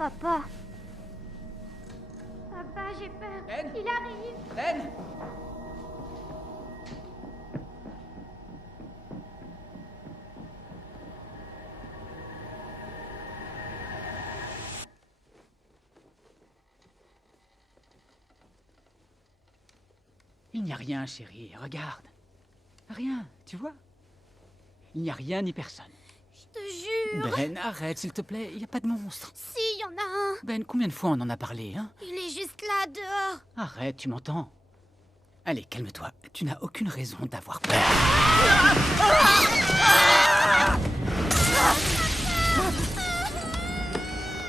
Papa. Papa, j'ai peur. Ben? Il arrive. Ben? Il n'y a rien, chérie. Regarde. Rien, tu vois? Il n'y a rien ni personne. Je te jure. Ben, arrête, s'il te plaît. Il n'y a pas de monstre. Si, il y en a un. Ben, combien de fois on en a parlé, hein? Il est juste là, dehors. Arrête, tu m'entends? Allez, calme-toi. Tu n'as aucune raison d'avoir peur.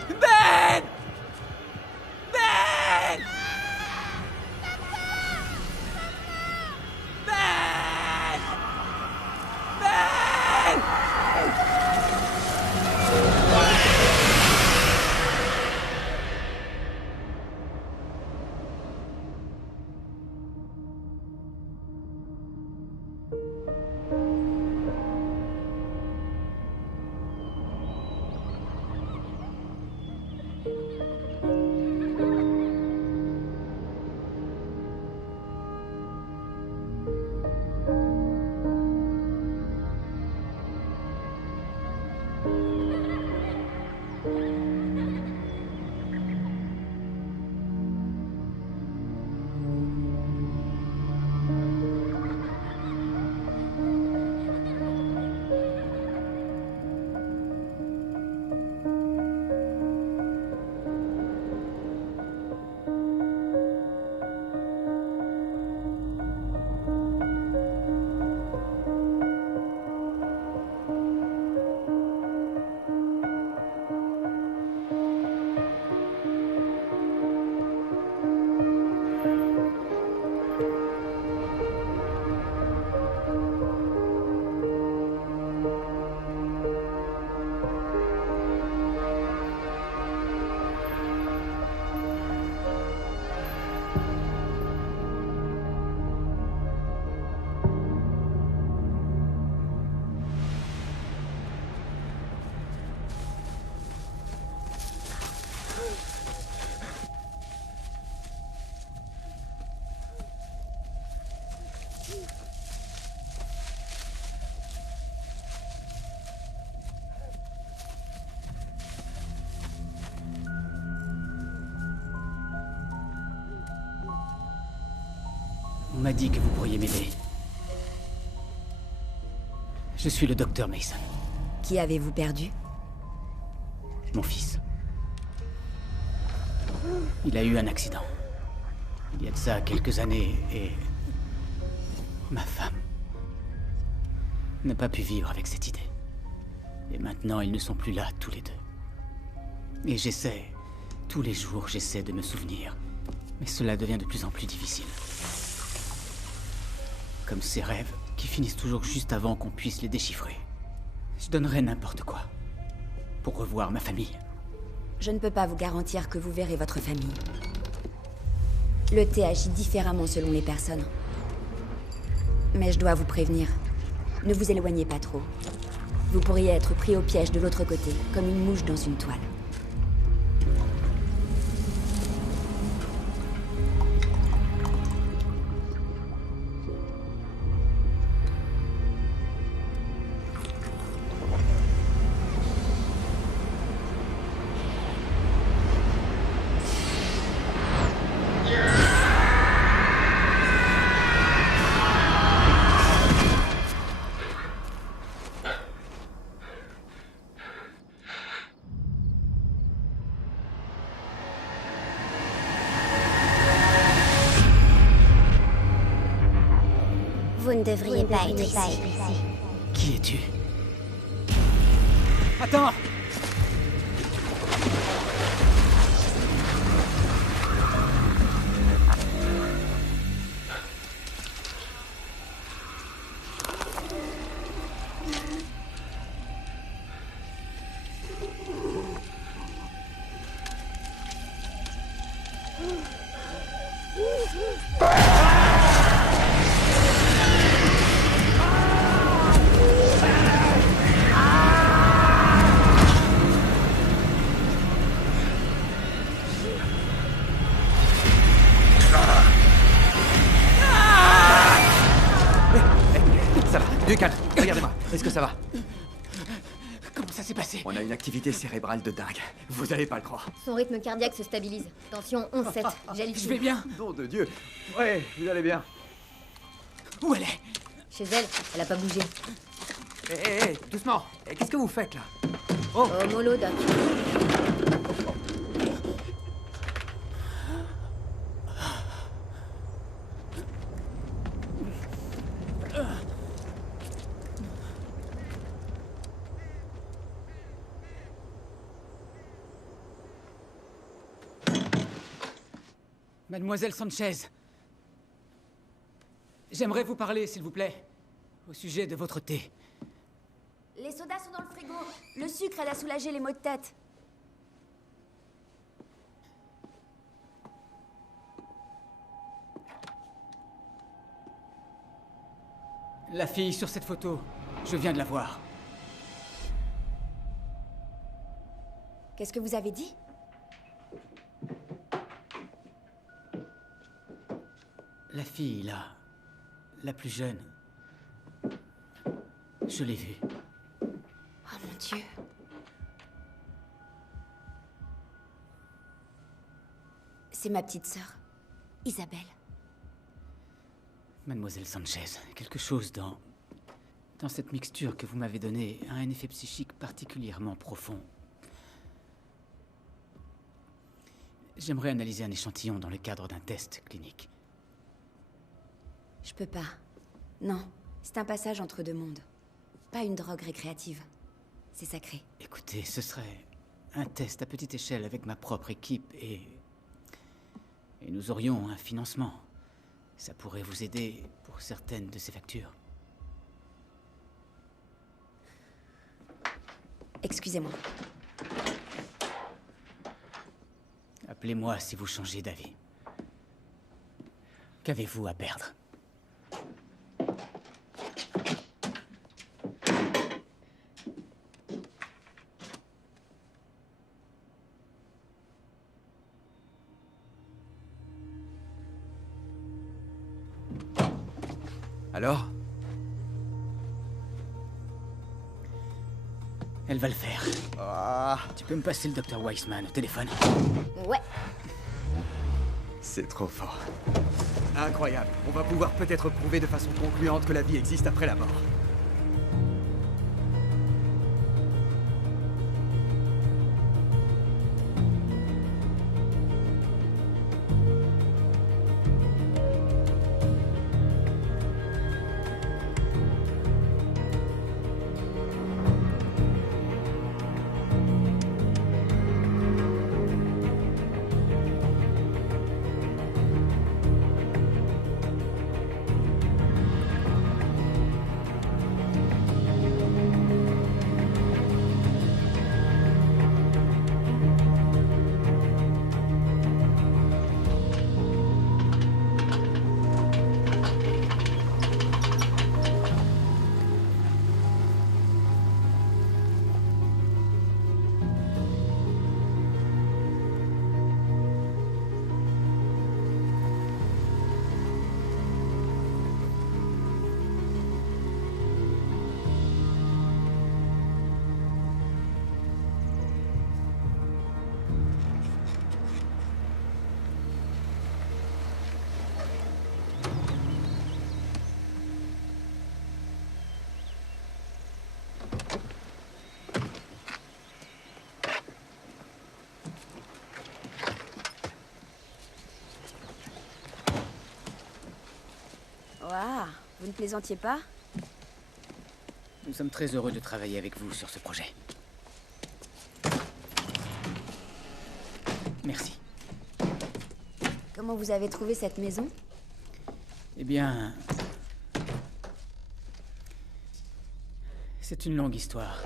Ben! Ben! Ben! Ben! On m'a dit que vous pourriez m'aider. Je suis le docteur Mason. Qui avez-vous perdu? Mon fils. Il a eu un accident. Il y a de ça quelques années et... ma femme n'a pas pu vivre avec cette idée. Et maintenant, ils ne sont plus là, tous les deux. Et j'essaie, tous les jours, j'essaie de me souvenir. Mais cela devient de plus en plus difficile. Comme ces rêves qui finissent toujours juste avant qu'on puisse les déchiffrer. Je donnerais n'importe quoi pour revoir ma famille. Je ne peux pas vous garantir que vous verrez votre famille. Le thé agit différemment selon les personnes. Mais je dois vous prévenir. Ne vous éloignez pas trop. Vous pourriez être pris au piège de l'autre côté, comme une mouche dans une toile. Vous ne devriez pas être ici. Qui es-tu? Attends! Du calme, regardez-moi. Est-ce que ça va? Comment ça s'est passé? On a une activité cérébrale de dingue. Vous allez pas le croire. Son rythme cardiaque se stabilise. Tension 11,7. Gel Je vais bien. Nom de Dieu. Ouais, vous allez bien. Où elle est? Chez elle, elle a pas bougé. Hé, doucement. Qu'est-ce que vous faites là? Oh, Oh, mollo, Doc. Mademoiselle Sanchez. J'aimerais vous parler, s'il vous plaît, au sujet de votre thé. Les sodas sont dans le frigo. Le sucre aide à soulager les maux de tête. La fille sur cette photo, je viens de la voir. Qu'est-ce que vous avez dit? La fille, là, la plus jeune. Je l'ai vue. Oh mon Dieu. C'est ma petite sœur, Isabelle. Mademoiselle Sanchez, quelque chose dans cette mixture que vous m'avez donnée a un effet psychique particulièrement profond. J'aimerais analyser un échantillon dans le cadre d'un test clinique. Je peux pas. Non, c'est un passage entre deux mondes. Pas une drogue récréative. C'est sacré. Écoutez, ce serait un test à petite échelle avec ma propre équipe et nous aurions un financement. Ça pourrait vous aider pour certaines de ces factures. Excusez-moi. Appelez-moi si vous changez d'avis. Qu'avez-vous à perdre? alors? Elle va le faire. Ah, Tu peux me passer le docteur Weissman au téléphone? Ouais. c'est trop fort. Incroyable. On va pouvoir peut-être prouver de façon concluante que la vie existe après la mort. Waouh, vous ne plaisantiez pas? Nous sommes très heureux de travailler avec vous sur ce projet. Merci. Comment vous avez trouvé cette maison? Eh bien... c'est une longue histoire.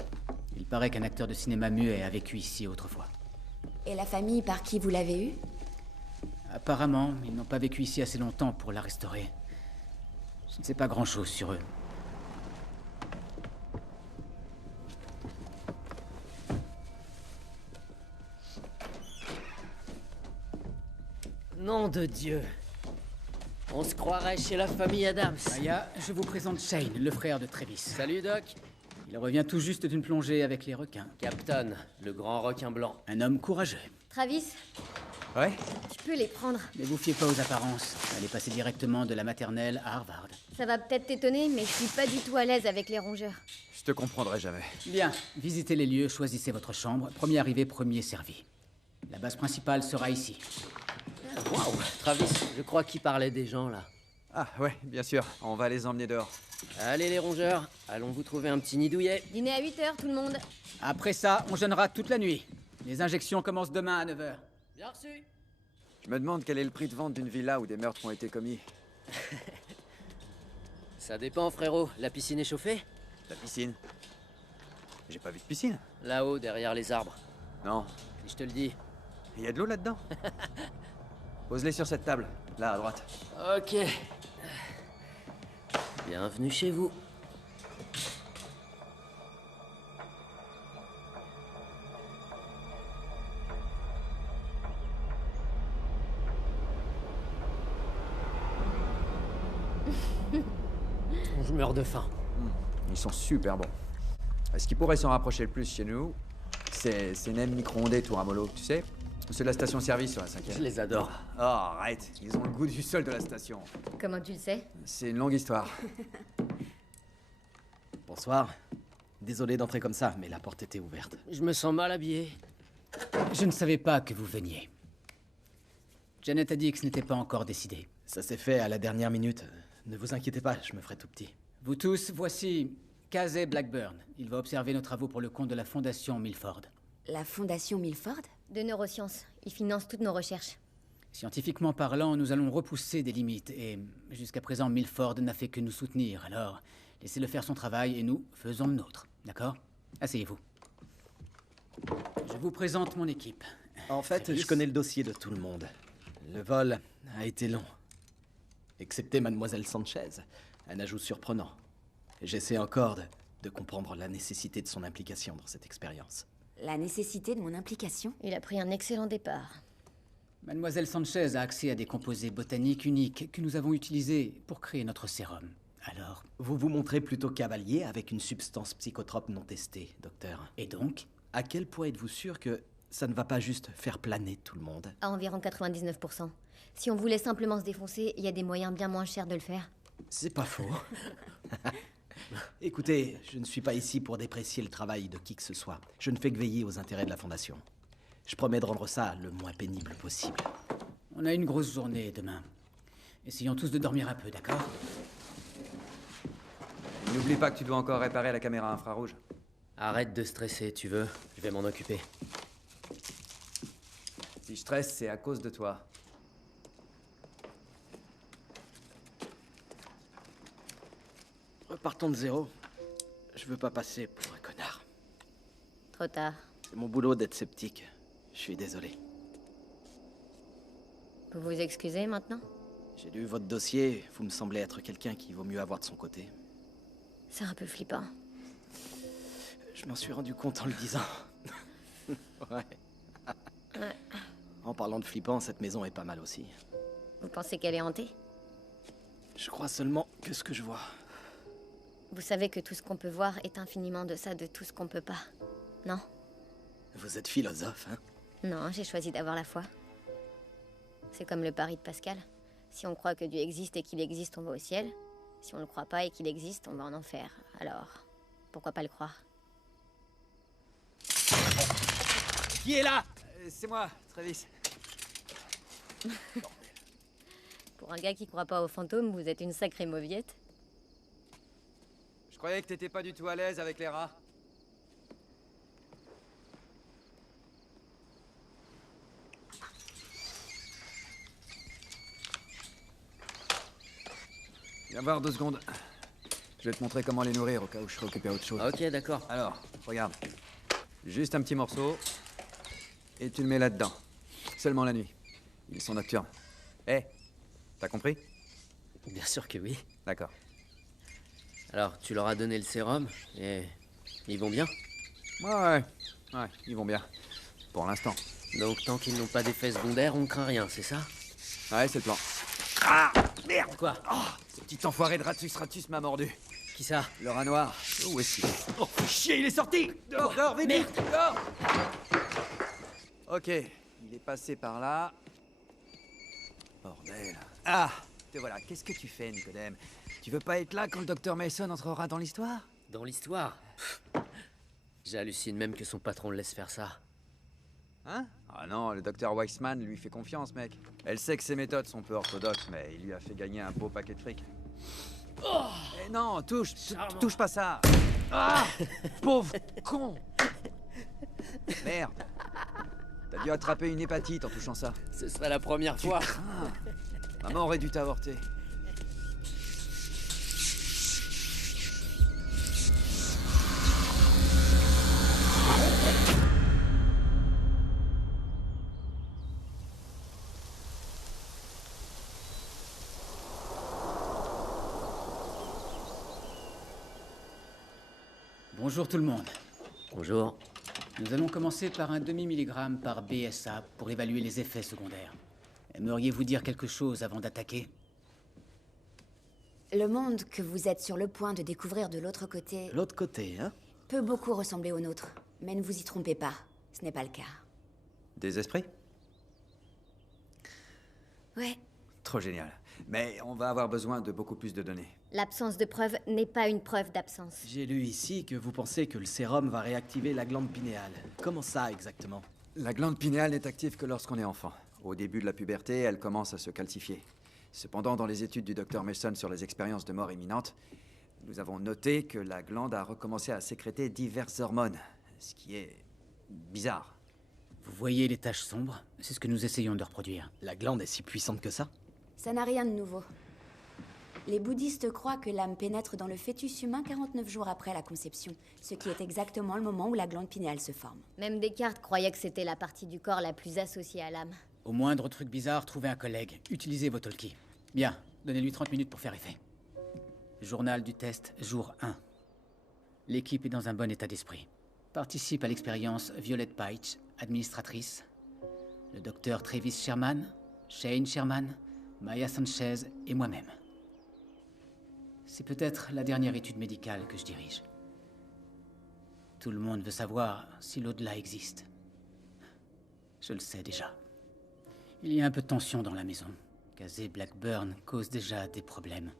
Il paraît qu'un acteur de cinéma muet a vécu ici autrefois. Et la famille par qui vous l'avez eue? Apparemment, ils n'ont pas vécu ici assez longtemps pour la restaurer. Je ne sais pas grand-chose sur eux. Nom de Dieu. On se croirait chez la famille Adams. Aya, je vous présente Shane, le frère de Travis. Salut Doc. Il revient tout juste d'une plongée avec les requins. Captain, le grand requin blanc. Un homme courageux. Travis, Ouais? tu peux les prendre. Ne vous fiez pas aux apparences. Allez passer directement de la maternelle à Harvard. Ça va peut-être t'étonner, mais je suis pas du tout à l'aise avec les rongeurs. Je te comprendrai jamais. Bien, visitez les lieux, choisissez votre chambre. Premier arrivé, premier servi. La base principale sera ici. Waouh, Travis, je crois qu'il parlait des gens là. Ah ouais, bien sûr. On va les emmener dehors. Allez les rongeurs, allons vous trouver un petit nid douillet. Dîner à 8h, tout le monde. Après ça, on jeûnera toute la nuit. Les injections commencent demain à 9h. Bien reçu. Je me demande quel est le prix de vente d'une villa où des meurtres ont été commis. Ça dépend frérot, la piscine est chauffée? La piscine? J'ai pas vu de piscine. Là-haut, derrière les arbres. Non. Puis je te le dis. Il y a de l'eau là-dedans. Pose-les sur cette table, là à droite. Ok. Bienvenue chez vous. Je meurs de faim. Ils sont super bons. Ce qui pourrait s'en rapprocher le plus chez nous, c'est ces nems micro-ondés Touramolo, tu sais? C'est la station-service sur la 5e. Je les adore. Oh, arrête. Ils ont le goût du sol de la station. Comment tu le sais? C'est une longue histoire. Bonsoir. Désolé d'entrer comme ça, mais la porte était ouverte. Je me sens mal habillé. Je ne savais pas que vous veniez. Janet a dit que ce n'était pas encore décidé. Ça s'est fait à la dernière minute. Ne vous inquiétez pas, je me ferai tout petit. Vous tous, voici Casey Blackburn. Il va observer nos travaux pour le compte de la Fondation Milford. La Fondation Milford? De neurosciences. Ils financent toutes nos recherches. Scientifiquement parlant, nous allons repousser des limites, et jusqu'à présent, Milford n'a fait que nous soutenir, alors laissez-le faire son travail et nous faisons le nôtre, d'accord? Asseyez-vous. Je vous présente mon équipe. En fait, Travis. je connais le dossier de tout le monde. Le vol a été long. Excepté Mademoiselle Sanchez, un ajout surprenant. J'essaie encore de comprendre la nécessité de son implication dans cette expérience. La nécessité de mon implication? Il a pris un excellent départ. Mademoiselle Sanchez a accès à des composés botaniques uniques que nous avons utilisés pour créer notre sérum. Alors, Vous vous montrez plutôt cavalier avec une substance psychotrope non testée, docteur. et donc? À quel point êtes-vous sûr que ça ne va pas juste faire planer tout le monde? À environ 99%. Si on voulait simplement se défoncer, il y a des moyens bien moins chers de le faire. C'est pas faux. Écoutez, je ne suis pas ici pour déprécier le travail de qui que ce soit. Je ne fais que veiller aux intérêts de la Fondation. Je promets de rendre ça le moins pénible possible. On a une grosse journée demain. Essayons tous de dormir un peu, d'accord? N'oublie pas que tu dois encore réparer la caméra infrarouge. Arrête de stresser, tu veux? Je vais m'en occuper. Si je stresse, c'est à cause de toi. Repartons de zéro. Je veux pas passer pour un connard. Trop tard. C'est mon boulot d'être sceptique. Je suis désolé. Vous vous excusez maintenant? J'ai lu votre dossier, vous me semblez être quelqu'un qui vaut mieux avoir de son côté. C'est un peu flippant. Je m'en suis rendu compte en le disant. Ouais. Ouais. En parlant de flippant, cette maison est pas mal aussi. Vous pensez qu'elle est hantée? Je crois seulement que ce que je vois. Vous savez que tout ce qu'on peut voir est infiniment en deçà de tout ce qu'on peut pas. Non? Vous êtes philosophe, hein? Non, j'ai choisi d'avoir la foi. C'est comme le pari de Pascal. Si on croit que Dieu existe et qu'il existe, on va au ciel. Si on ne le croit pas et qu'il existe, on va en enfer. Alors, pourquoi pas le croire? Qui est là? C'est moi, Travis. Pour un gars qui croit pas aux fantômes, vous êtes une sacrée mauviette. Je croyais que t'étais pas du tout à l'aise avec les rats. Viens voir 2 secondes. Je vais te montrer comment les nourrir au cas où je serai occupé à autre chose. Ok, d'accord. Alors, regarde. Juste un petit morceau. Et tu le mets là-dedans. Seulement la nuit. Ils sont nocturnes. Hé, t'as compris? Bien sûr que oui. D'accord. Alors, tu leur as donné le sérum, et ils vont bien? Ouais, ils vont bien. Pour l'instant. Donc tant qu'ils n'ont pas d'effet secondaire, on craint rien, c'est ça? Ouais, c'est le plan. Ah! Merde! Quoi? Ce petit enfoiré de Ratus Ratus m'a mordu. Qui ça? Le rat noir. Où est-ce qu'il est? Oh, fais chier, il est sorti! Dehors, dehors, vite! Merde. Dehors! Ok, il est passé par là. Bordel. Ah! Te voilà, qu'est-ce que tu fais, Nicodème? Tu veux pas être là quand le docteur Mason entrera dans l'histoire? Dans l'histoire? J'hallucine même que son patron le laisse faire ça. Hein? Ah non, le docteur Weissman lui fait confiance, mec. Elle sait que ses méthodes sont peu orthodoxes, mais il lui a fait gagner un beau paquet de fric. Eh non, touche pas ça. Ah! Pauvre con! Merde. T'as dû attraper une hépatite en touchant ça. Ce serait la première fois. Ah. Maman aurait dû t'avorter. Bonjour tout le monde. Bonjour. Nous allons commencer par un demi-milligramme par BSA pour évaluer les effets secondaires. Aimeriez-vous dire quelque chose avant d'attaquer? Le monde que vous êtes sur le point de découvrir de l'autre côté L'autre côté, hein? peut beaucoup ressembler au nôtre. Mais ne vous y trompez pas, ce n'est pas le cas. Des esprits? Ouais, Trop génial. Mais on va avoir besoin de beaucoup plus de données. L'absence de preuve n'est pas une preuve d'absence. J'ai lu ici que vous pensez que le sérum va réactiver la glande pinéale. Comment ça, exactement? La glande pinéale n'est active que lorsqu'on est enfant. Au début de la puberté, elle commence à se calcifier. Cependant, dans les études du docteur Mason sur les expériences de mort imminente, nous avons noté que la glande a recommencé à sécréter diverses hormones, ce qui est bizarre. Vous voyez les taches sombres? C'est ce que nous essayons de reproduire. La glande est si puissante que ça? ça n'a rien de nouveau. Les bouddhistes croient que l'âme pénètre dans le fœtus humain 49 jours après la conception, ce qui est exactement le moment où la glande pinéale se forme. Même Descartes croyait que c'était la partie du corps la plus associée à l'âme. Au moindre truc bizarre, trouvez un collègue. Utilisez vos talkies. Bien, donnez-lui 30 minutes pour faire effet. Journal du test, jour 1. L'équipe est dans un bon état d'esprit. Participe à l'expérience Violette Pike, administratrice. Le docteur Travis Sherman, Shane Sherman, Maya Sanchez et moi-même. C'est peut-être la dernière étude médicale que je dirige. Tout le monde veut savoir si l'au-delà existe. Je le sais déjà. Il y a un peu de tension dans la maison. Casey Blackburn cause déjà des problèmes.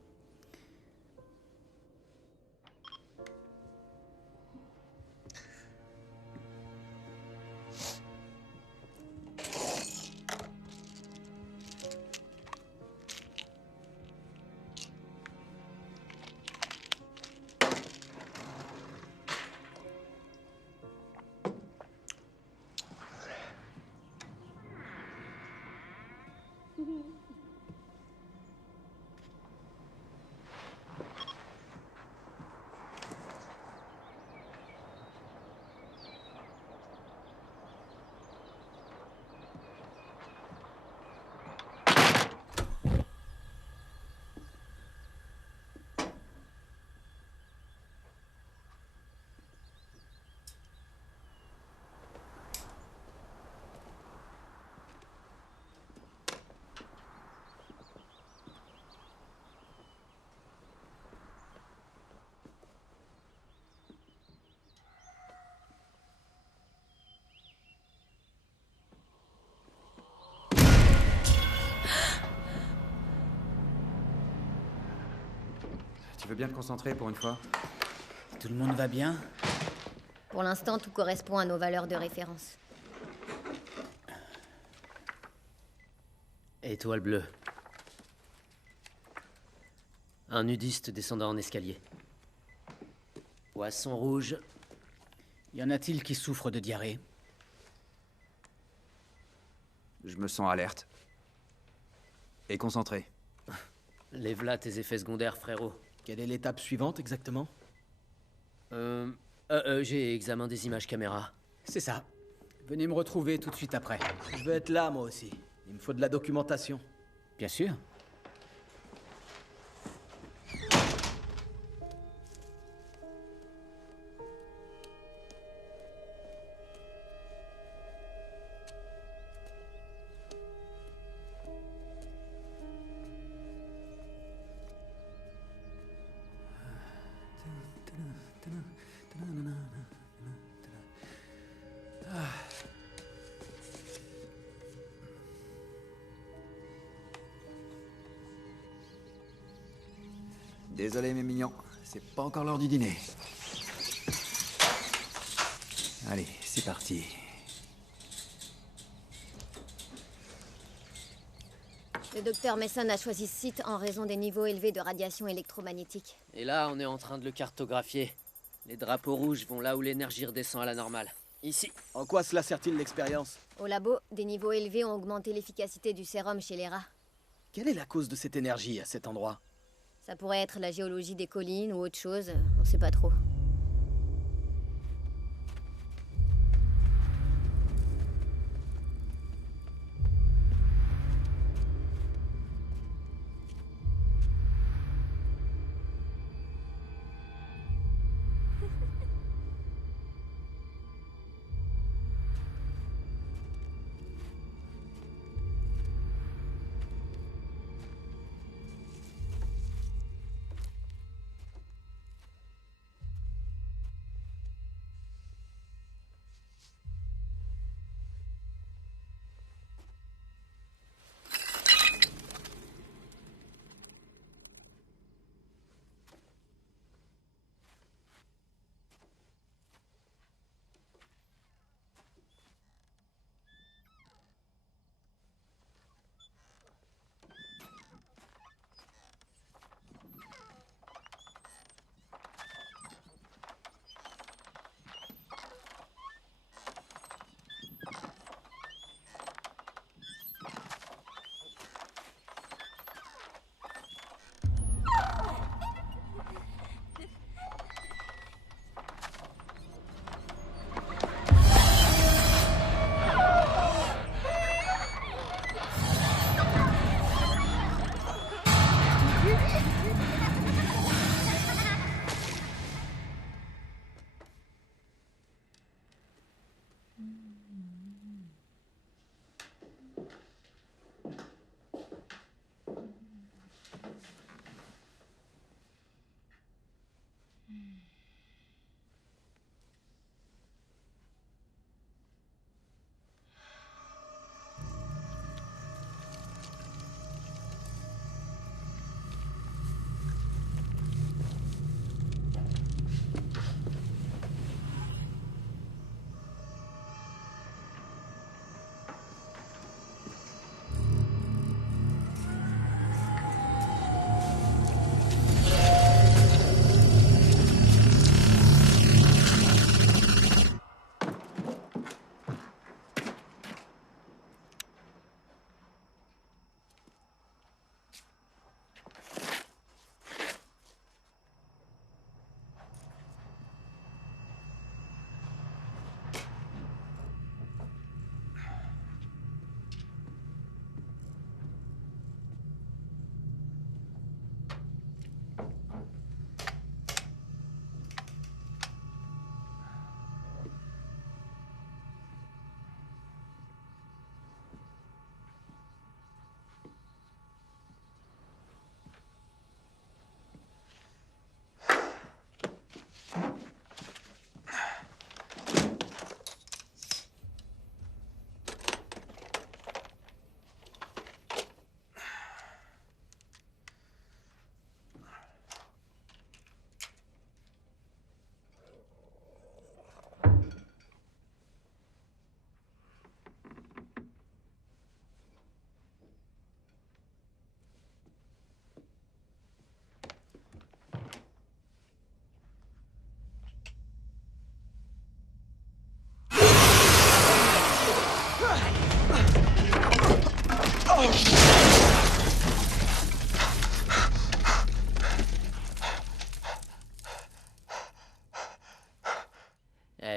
Tu veux bien te concentrer pour une fois? Tout le monde va bien? Pour l'instant, tout correspond à nos valeurs de référence. Étoile bleue. Un nudiste descendant en escalier. Poisson rouge. Y en a-t-il qui souffrent de diarrhée? Je me sens alerte. Et concentré. Lève là tes effets secondaires, frérot. Quelle est l'étape suivante, exactement? J'ai examen des images caméra. C'est ça. Venez me retrouver tout de suite après. Je veux être là, moi aussi. Il me faut de la documentation. Bien sûr. Désolé mes mignons, c'est pas encore l'heure du dîner. Allez, c'est parti. Le docteur Mason a choisi ce site en raison des niveaux élevés de radiation électromagnétique. Et là, on est en train de le cartographier. Les drapeaux rouges vont là où l'énergie redescend à la normale. Ici. En quoi cela sert-il l'expérience? Au labo, des niveaux élevés ont augmenté l'efficacité du sérum chez les rats. Quelle est la cause de cette énergie à cet endroit? Ça pourrait être la géologie des collines ou autre chose, on sait pas trop.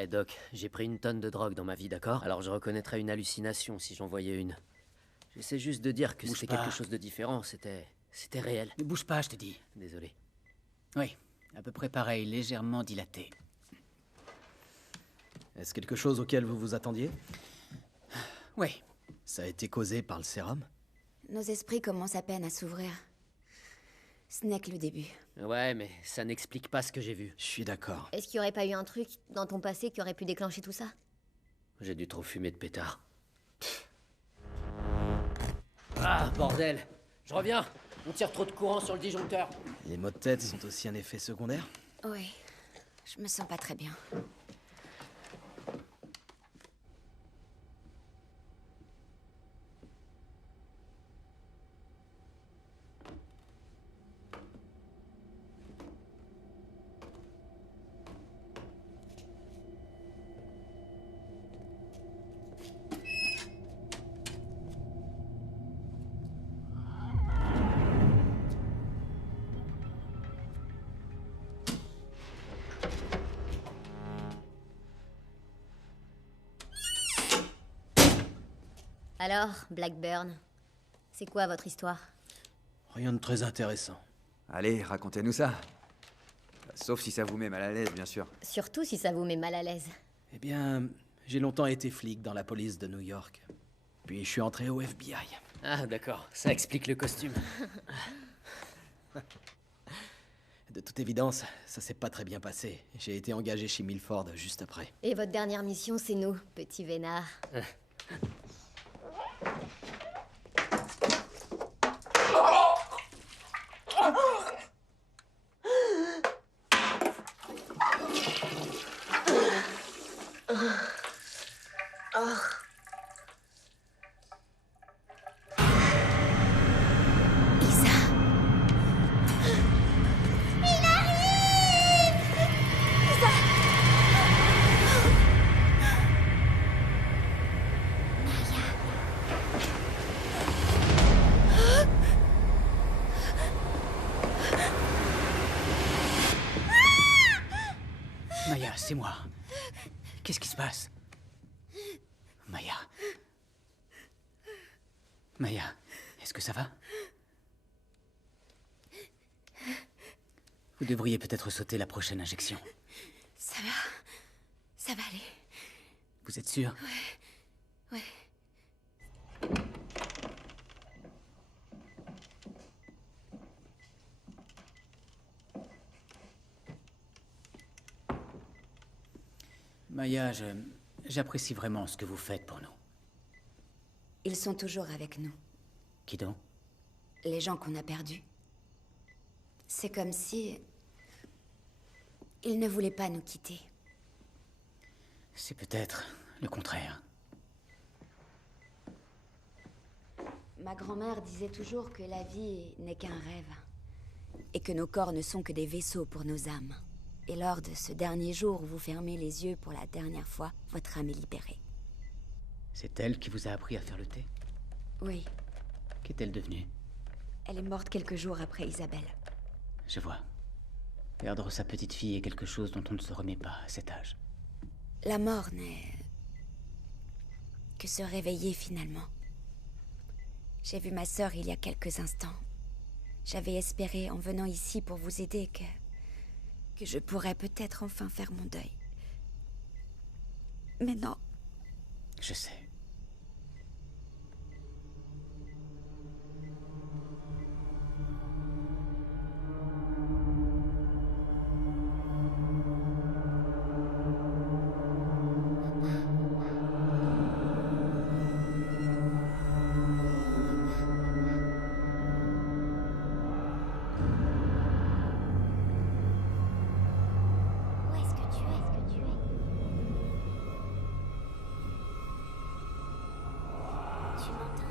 Eh Doc, j'ai pris une tonne de drogue dans ma vie, d'accord? Alors je reconnaîtrais une hallucination si j'en voyais une. J'essaie juste de dire que Bouge c'était pas. quelque chose de différent, c'était réel. Ne bouge pas, je te dis. Désolé. Oui, à peu près pareil, légèrement dilaté. Est-ce quelque chose auquel vous vous attendiez? Oui. Ça a été causé par le sérum? Nos esprits commencent à peine à s'ouvrir. Ce n'est que le début. Ouais, mais ça n'explique pas ce que j'ai vu. Je suis d'accord. Est-ce qu'il y aurait pas eu un truc dans ton passé qui aurait pu déclencher tout ça? J'ai dû trop fumer de pétard. Ah, bordel! Je reviens! On tire trop de courant sur le disjoncteur. Les maux de tête sont aussi un effet secondaire? Oui, je me sens pas très bien. Alors, Blackburn, c'est quoi votre histoire? Rien de très intéressant. Allez, racontez-nous ça. Sauf si ça vous met mal à l'aise, bien sûr. Surtout si ça vous met mal à l'aise. Eh bien, j'ai longtemps été flic dans la police de New York. Puis je suis entré au FBI. Ah, d'accord. Ça explique le costume. De toute évidence, ça s'est pas très bien passé. J'ai été engagé chez Milford juste après. Et votre dernière mission, c'est nous, petit vénard. Maya, c'est moi. Qu'est-ce qui se passe? Maya. Maya, est-ce que ça va? Vous devriez peut-être sauter la prochaine injection. Ça va aller. Vous êtes sûr? Ouais. Maya, j'apprécie vraiment ce que vous faites pour nous. Ils sont toujours avec nous. Qui donc? Les gens qu'on a perdus. C'est comme si... ils ne voulaient pas nous quitter. C'est peut-être le contraire. Ma grand-mère disait toujours que la vie n'est qu'un rêve. Et que nos corps ne sont que des vaisseaux pour nos âmes. Et lors de ce dernier jour où vous fermez les yeux pour la dernière fois, votre âme est libérée. C'est elle qui vous a appris à faire le thé? Oui, Qu'est-elle devenue? elle est morte quelques jours après Isabelle. Je vois. Perdre sa petite fille est quelque chose dont on ne se remet pas à cet âge. La mort n'est... que se réveiller finalement. J'ai vu ma sœur il y a quelques instants. J'avais espéré, en venant ici pour vous aider, que je pourrais peut-être enfin faire mon deuil. Mais non. Je sais. Où est-ce que tu es? Tu m'entends?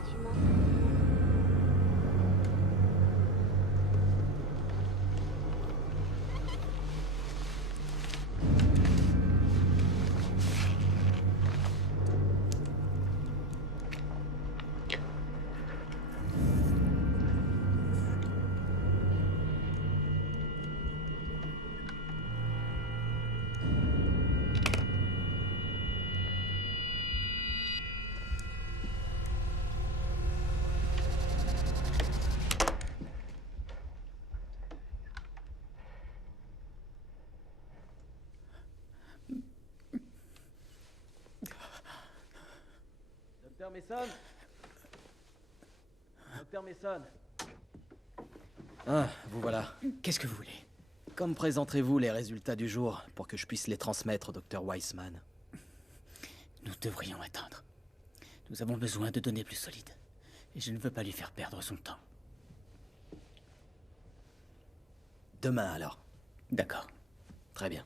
Docteur Mason. Docteur Mason. Ah, vous voilà. Qu'est-ce que vous voulez? Comme présenterez-vous les résultats du jour pour que je puisse les transmettre au docteur Weissman? Nous devrions attendre. Nous avons besoin de données plus solides. Et je ne veux pas lui faire perdre son temps. Demain alors. D'accord. Très bien.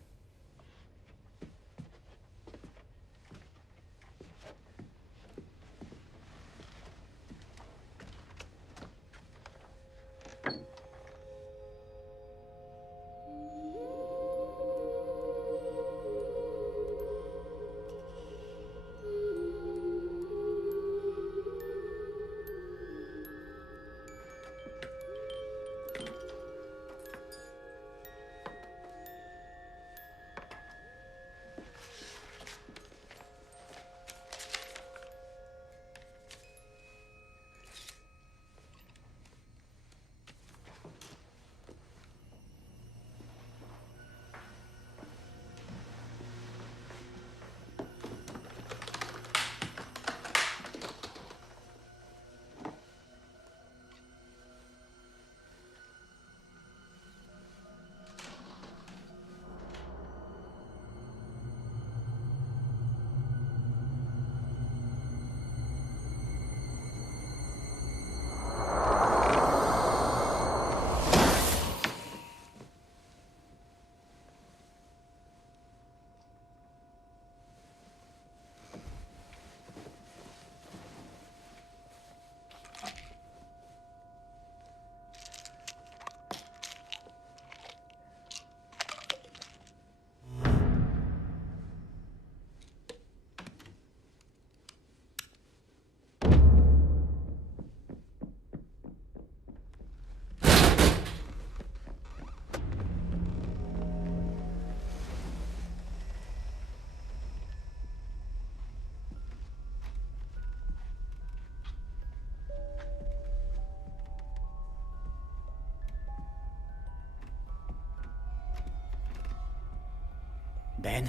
Ben?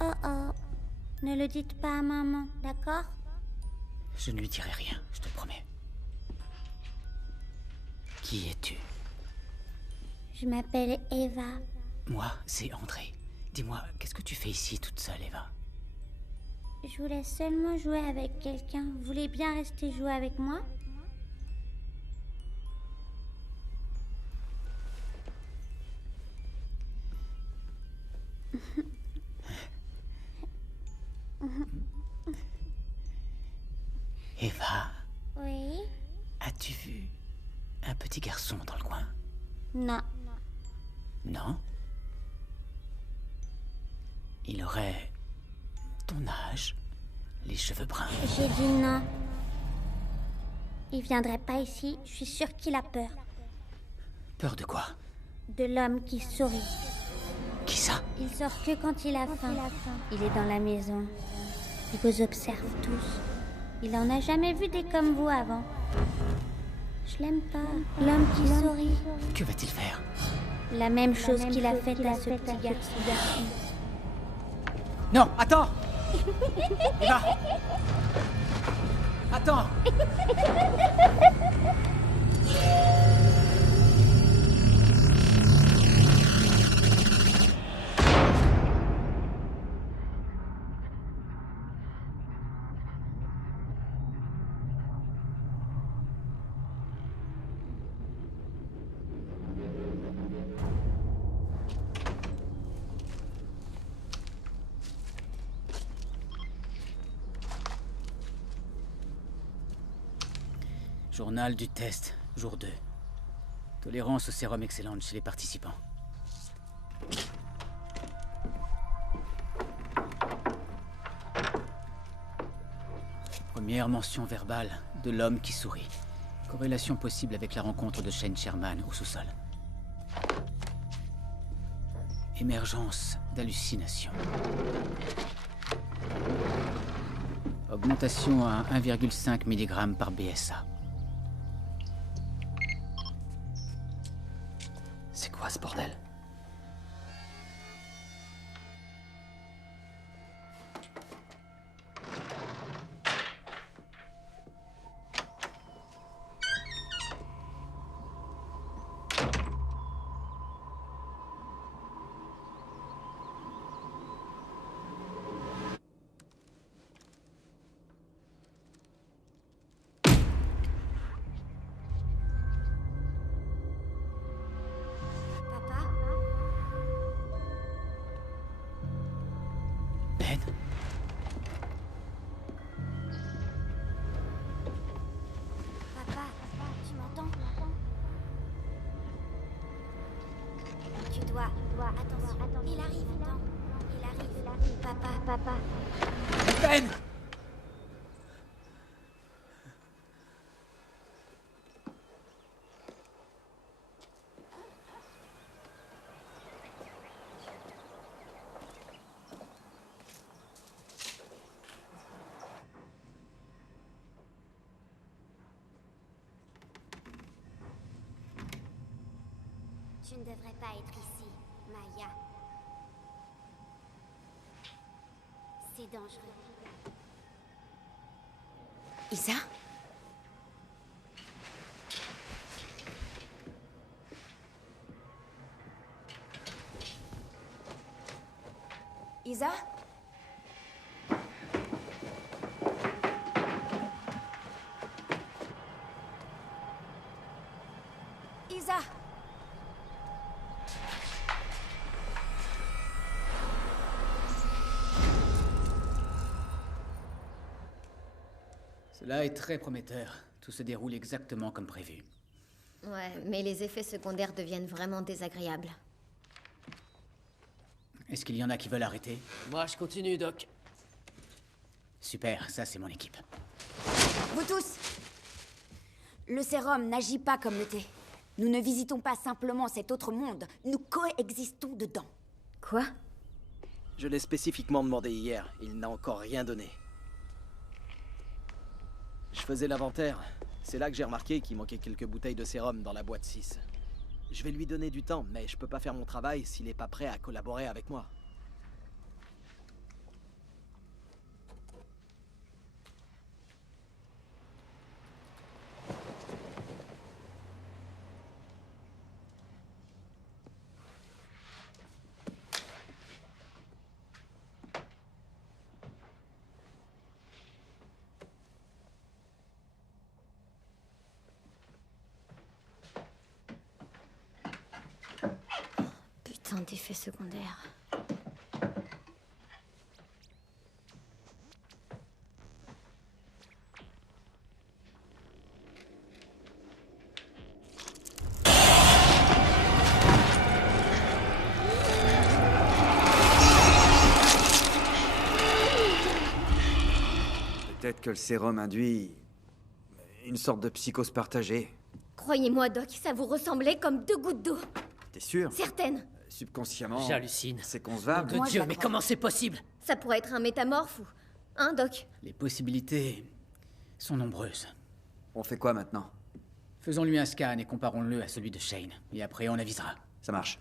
Oh oh, ne le dites pas à maman, d'accord? Je ne lui dirai rien, je te promets. Qui es-tu? Je m'appelle Eva. Moi, c'est André. Dis-moi, qu'est-ce que tu fais ici toute seule, Eva? Je voulais seulement jouer avec quelqu'un. Vous voulez bien rester jouer avec moi? Eva, Oui? as-tu vu un petit garçon dans le coin? Non. Non? Il aurait ton âge, les cheveux bruns. J'ai dit non. Il viendrait pas ici, je suis sûre qu'il a peur. Peur de quoi? De l'homme qui sourit. Qui ça? Il sort que quand il a faim. Il est dans la maison. Il vous observe tous. Il en a jamais vu des comme vous avant. Je l'aime pas. L'homme qui sourit. Que va-t-il faire? La même chose qu'il a faite à ce petit garçon. Non, attends! Eva! Attends! Journal du test, jour 2. Tolérance au sérum excellente chez les participants. Première mention verbale de l'homme qui sourit. Corrélation possible avec la rencontre de Shane Sherman au sous-sol. Émergence d'hallucinations. Augmentation à 1,5 mg par BSA. C'est quoi ce bordel? Ben? Papa, tu m'entends? Tu dois. Attends. Il arrive. Papa. Ben! Tu ne devrais pas être ici, Maya. C'est dangereux. Isa? Isa? Isa? Cela est très prometteur. Tout se déroule exactement comme prévu. Ouais, mais les effets secondaires deviennent vraiment désagréables. Est-ce qu'il y en a qui veulent arrêter? Moi, je continue, Doc. Super, ça c'est mon équipe. Vous tous! Le sérum n'agit pas comme le thé. Nous ne visitons pas simplement cet autre monde, nous coexistons dedans. Quoi? Je l'ai spécifiquement demandé hier, il n'a encore rien donné. Je faisais l'inventaire. C'est là que j'ai remarqué qu'il manquait quelques bouteilles de sérum dans la boîte 6. Je vais lui donner du temps, mais je peux pas faire mon travail s'il n'est pas prêt à collaborer avec moi. Putain d'effets secondaires. Peut-être que le sérum induit une sorte de psychose partagée. Croyez-moi, Doc, ça vous ressemblait comme 2 gouttes d'eau. T'es sûr? Certaines. Subconsciemment, J'hallucine. c'est concevable. De Moi, je Dieu, la mais crois. comment c'est possible? Ça pourrait être un métamorphe ou... Hein, Doc? Les possibilités sont nombreuses. On fait quoi maintenant? Faisons-lui un scan et comparons-le à celui de Shane. Et après, on avisera. Ça marche.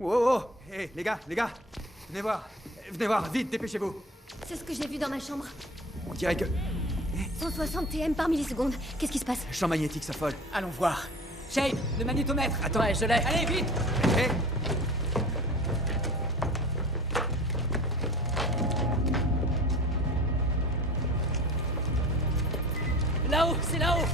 Oh, hé, les gars, venez voir, vite, dépêchez-vous. C'est ce que j'ai vu dans ma chambre. On dirait que 160 TM par milliseconde. Qu'est-ce qui se passe? le champ magnétique s'affole. Allons voir. Shane, le magnétomètre. Attends. Ouais, je l'ai. Allez, vite! Hé, Là-haut, c'est là-haut.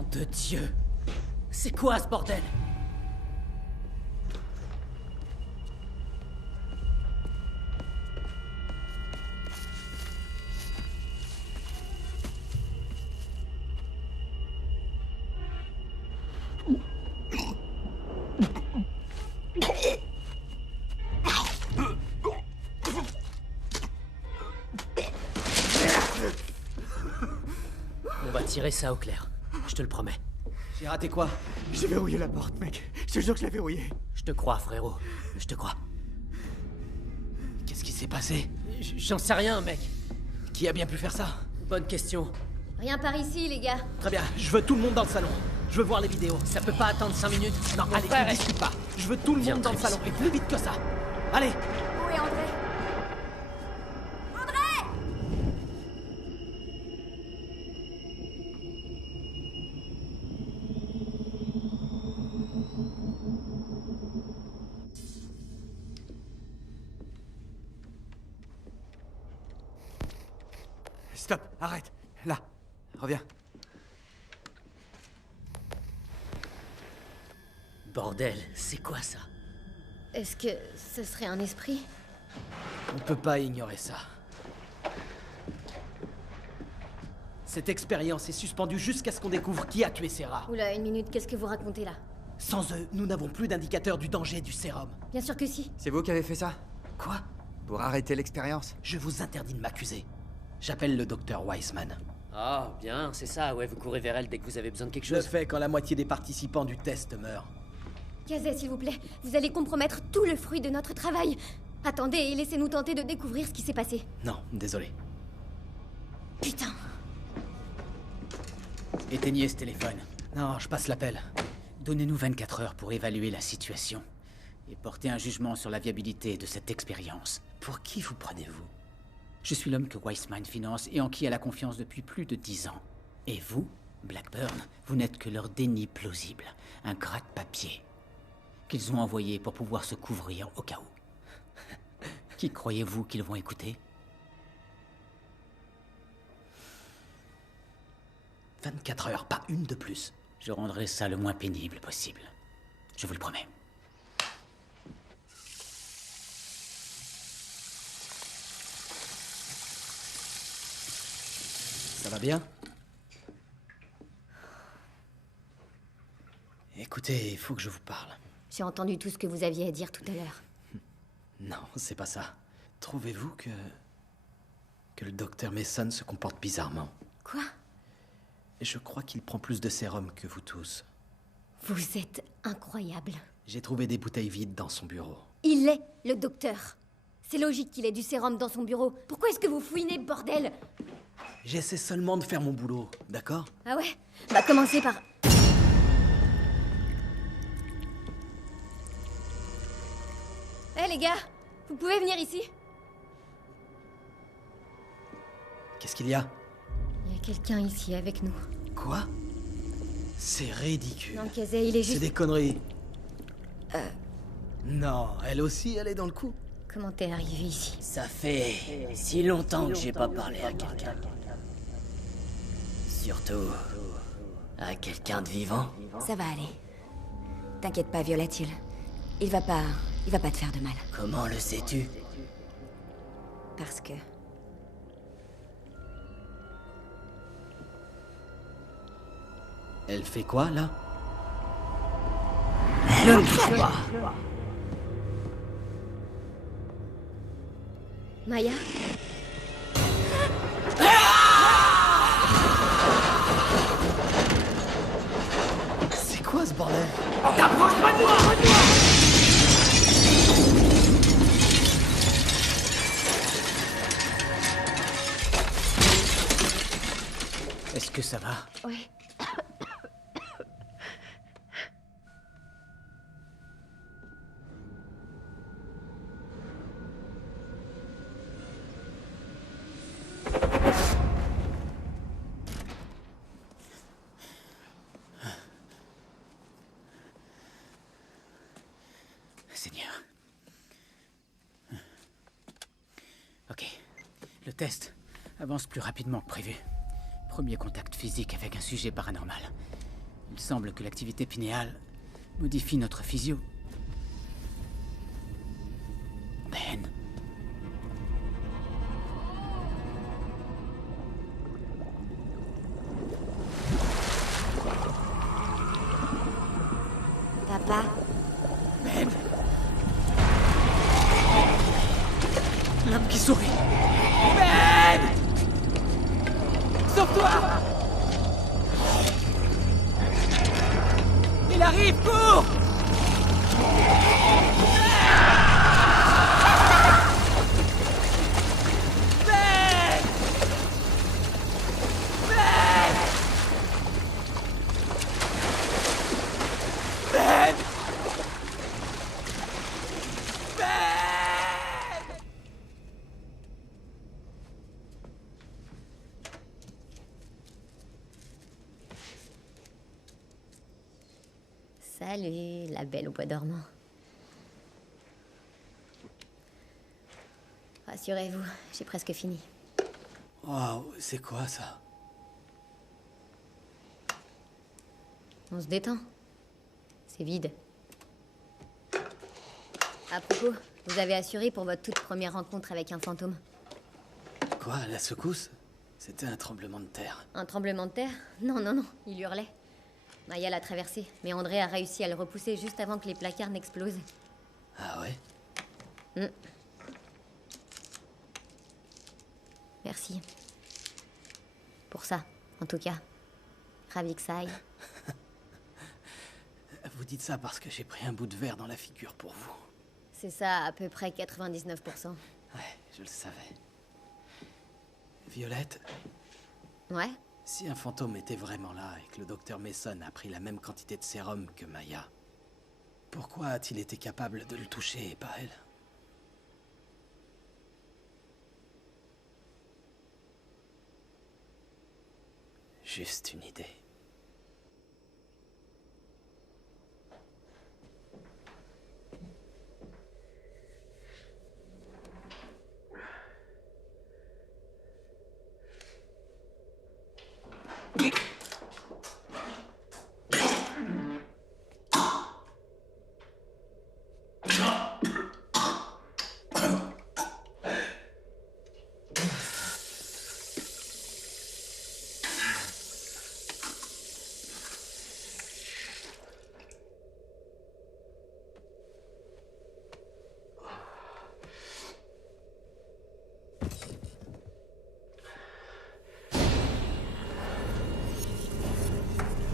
Nom de Dieu! C'est quoi ce bordel? On va tirer ça au clair. Je te le promets. J'ai raté quoi? J'ai verrouillé la porte, mec. Je te jure que je l'ai verrouillée. Je te crois, frérot. Je te crois. Qu'est-ce qui s'est passé? J'en sais rien, mec. Qui a bien pu faire ça? Bonne question. Rien par ici, les gars. Très bien, je veux tout le monde dans le salon. Je veux voir les vidéos. Ça peut pas attendre 5 minutes? Non, allez, frère, ne discute pas. Je veux tout le Viens, monde dans le Travis. salon, et plus vite que ça. Allez! Où est André? Stop, arrête. Là, reviens. Bordel, c'est quoi ça? Est-ce que ce serait un esprit? On peut pas ignorer ça. Cette expérience est suspendue jusqu'à ce qu'on découvre qui a tué Sarah. Oula, une minute, qu'est-ce que vous racontez là? Sans eux, nous n'avons plus d'indicateur du danger du sérum. Bien sûr que si. C'est vous qui avez fait ça? Quoi? Pour arrêter l'expérience? Je vous interdis de m'accuser. J'appelle le docteur Weissman. Ah, bien, c'est ça, ouais, vous courez vers elle dès que vous avez besoin de quelque Je le chose. fais quand la moitié des participants du test meurent. Kazé, s'il vous plaît, vous allez compromettre tout le fruit de notre travail. Attendez et laissez-nous tenter de découvrir ce qui s'est passé. Non, désolé. Putain. Éteignez ce téléphone. Non, je passe l'appel. Donnez-nous 24 heures pour évaluer la situation et porter un jugement sur la viabilité de cette expérience. Pour qui vous prenez-vous? Je suis l'homme que Weissman finance et en qui elle a confiance depuis plus de 10 ans. Et vous, Blackburn, vous n'êtes que leur déni plausible, un gratte-papier qu'ils ont envoyé pour pouvoir se couvrir au cas où. Qui croyez-vous qu'ils vont écouter? 24 heures, pas une de plus. Je rendrai ça le moins pénible possible. Je vous le promets. Ça va bien? Écoutez, il faut que je vous parle. J'ai entendu tout ce que vous aviez à dire tout à l'heure. Non, c'est pas ça. Trouvez-vous que le docteur Mason se comporte bizarrement? Quoi? Je crois qu'il prend plus de sérum que vous tous. Vous êtes incroyable. J'ai trouvé des bouteilles vides dans son bureau. Il est le docteur. C'est logique qu'il ait du sérum dans son bureau. Pourquoi est-ce que vous fouinez, bordel? J'essaie seulement de faire mon boulot, d'accord? Ah ouais? Bah commencez par... Hé les gars, vous pouvez venir ici? Qu'est-ce qu'il y a? Il y a quelqu'un ici avec nous. Quoi? C'est ridicule. Non, Kazé, il est C'est juste... des conneries. Non, elle aussi, elle est dans le coup. Comment t'es arrivé ici? Ça fait si longtemps que j'ai pas parlé à quelqu'un. Surtout à quelqu'un de vivant. Ça va aller. T'inquiète pas, Violet-il. Il va pas te faire de mal. Comment le sais-tu? Parce que... Elle fait quoi, là? Je ne crois pas. Maya? C'est quoi ce bordel? Est-ce que ça va? Ouais. Seigneur. Ok. Le test avance plus rapidement que prévu. Premier contact physique avec un sujet paranormal. Il semble que l'activité pinéale modifie notre physio. Ben. Papa? Ben. L'homme qui sourit. Ben! Sauve-toi! Il arrive, cours! Ben! Ben! Ben! Ben! Salut, la belle au bois dormant. Rassurez-vous, j'ai presque fini. Waouh, c'est quoi ça? On se détend. C'est vide. À propos, vous avez assuré pour votre toute première rencontre avec un fantôme. Quoi, la secousse? C'était un tremblement de terre. Un tremblement de terre? Non, non, non, il hurlait. Maya l'a traversé, mais André a réussi à le repousser juste avant que les placards n'explosent. Ah ouais? Merci. Pour ça, en tout cas. Ravi que ça aille. Vous dites ça parce que j'ai pris un bout de verre dans la figure pour vous. C'est ça, à peu près 99%. Ouais, je le savais. Violette, Ouais? si un fantôme était vraiment là et que le docteur Mason a pris la même quantité de sérum que Maya, pourquoi a-t-il été capable de le toucher et pas elle? Juste une idée.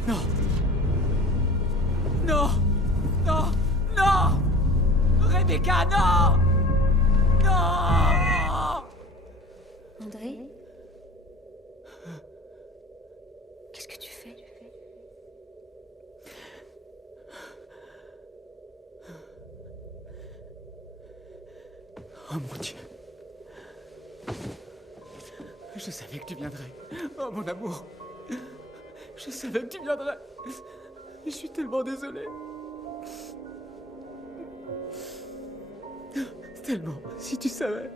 Non! Non! Non! Non! Rebecca, non! Non! André? Qu'est-ce que tu fais? Oh mon Dieu! Je savais que tu viendrais. Oh mon amour! Je savais que tu viendrais. Je suis tellement désolé. Tellement, si tu savais.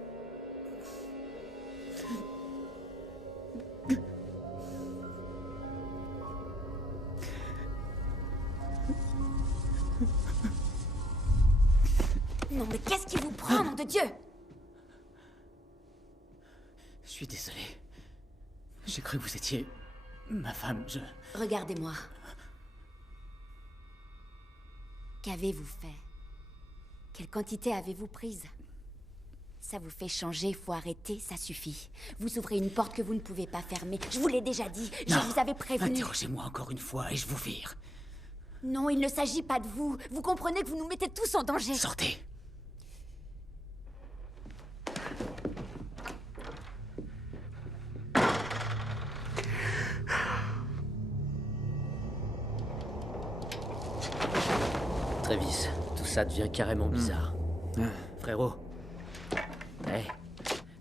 Non, mais qu'est-ce qui vous prend, nom de Dieu? Je suis désolé. J'ai cru que vous étiez ma femme, Regardez-moi. Qu'avez-vous fait? Quelle quantité avez-vous prise? Ça vous fait changer, faut arrêter, ça suffit. Vous ouvrez une porte que vous ne pouvez pas fermer. Je vous l'ai déjà dit, je vous avais prévenu. Interrogez-moi encore une fois et je vous vire. Non, il ne s'agit pas de vous. Vous comprenez que vous nous mettez tous en danger. Sortez. Travis, tout ça devient carrément bizarre. Frérot. Hé,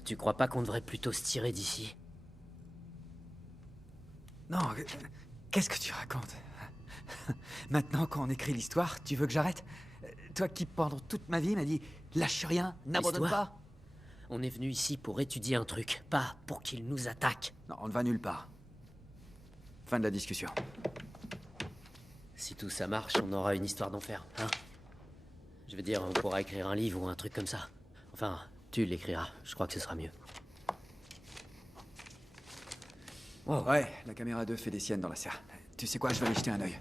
tu crois pas qu'on devrait plutôt se tirer d'ici? Non, qu'est-ce que tu racontes? Maintenant, quand on écrit l'histoire, tu veux que j'arrête? Toi qui, pendant toute ma vie, m'as dit « lâche rien, n'abandonne Laisse-toi. pas ». On est venu ici pour étudier un truc, pas pour qu'il nous attaque. Non, on ne va nulle part. Fin de la discussion. Si tout ça marche, on aura une histoire d'enfer, hein? Je veux dire, on pourra écrire un livre ou un truc comme ça. Enfin, tu l'écriras, je crois que ce sera mieux. Wow. Ouais, la caméra 2 fait des siennes dans la serre. Tu sais quoi, je vais aller jeter un œil.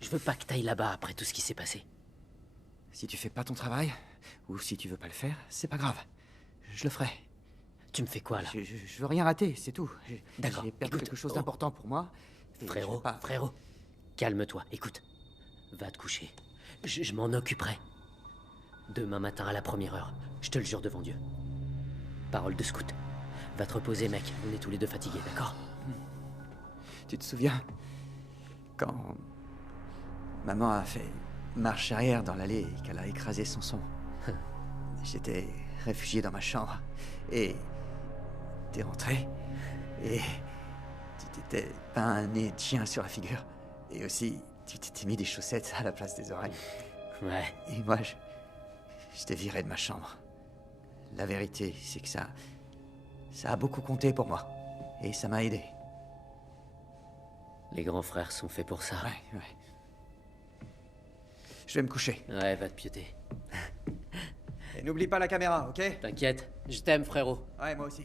Je veux pas que t'ailles là-bas après tout ce qui s'est passé. Si tu fais pas ton travail, ou si tu veux pas le faire, c'est pas grave. Je le ferai. Tu me fais quoi, là? Je veux rien rater, c'est tout. D'accord, J'ai perdu écoute, quelque chose d'important pour moi. et je Frérot, vais pas- frérot, calme-toi, écoute. Va te coucher. Je m'en occuperai. Demain matin à la première heure, je te le jure devant Dieu. Parole de scout. Va te reposer, mec, on est tous les deux fatigués, d'accord? Tu te souviens quand maman a fait marche arrière dans l'allée et qu'elle a écrasé son son? J'étais réfugié dans ma chambre et t'es rentré et tu t'étais peint un nez de chien sur la figure et aussi tu t'étais mis des chaussettes à la place des oreilles. Ouais. Et moi, je t'ai viré de ma chambre. La vérité, c'est que ça a beaucoup compté pour moi et ça m'a aidé. Les grands frères sont faits pour ça. Ouais. Je vais me coucher. Ouais, va te pieuter. Et n'oublie pas la caméra, ok? T'inquiète, je t'aime, frérot. Ouais, moi aussi.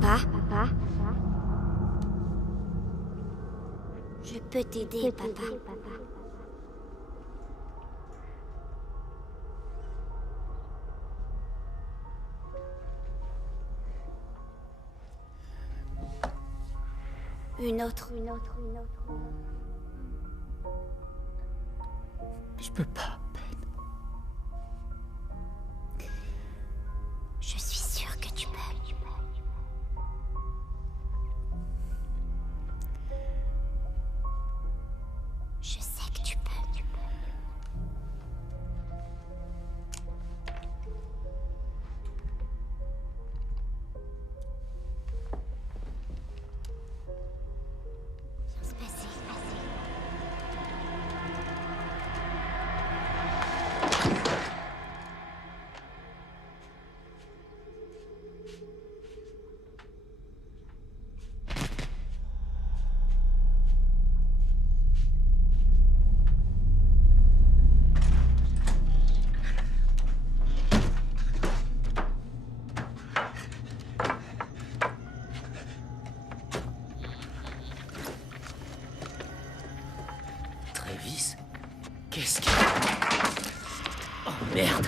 Papa. Je peux t'aider, papa. Une autre. Je peux pas, Ben. Je suis sûre que tu peux. Je sais que tu peux. Sans se passer. Travis? Qu'est-ce que... Oh, merde!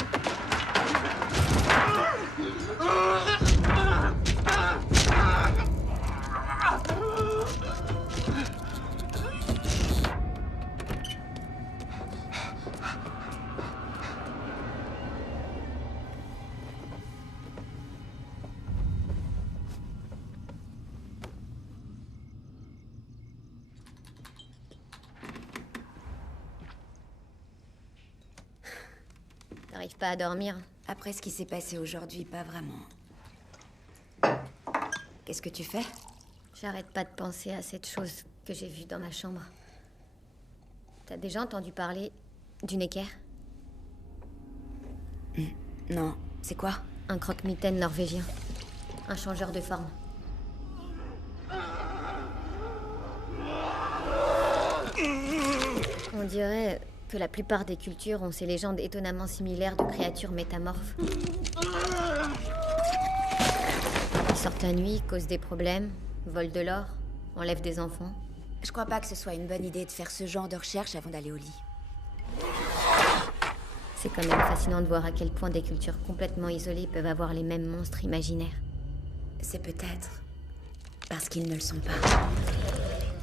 T'arrives pas à dormir? Après ce qui s'est passé aujourd'hui, pas vraiment. Qu'est-ce que tu fais? J'arrête pas de penser à cette chose que j'ai vue dans ma chambre. T'as déjà entendu parler du Necker? Non, c'est quoi? Un croque-mitaine norvégien. Un changeur de forme. On dirait que la plupart des cultures ont ces légendes étonnamment similaires de créatures métamorphes. Ils sortent la nuit, causent des problèmes, volent de l'or, enlèvent des enfants. Je crois pas que ce soit une bonne idée de faire ce genre de recherche avant d'aller au lit. C'est quand même fascinant de voir à quel point des cultures complètement isolées peuvent avoir les mêmes monstres imaginaires. C'est peut-être parce qu'ils ne le sont pas.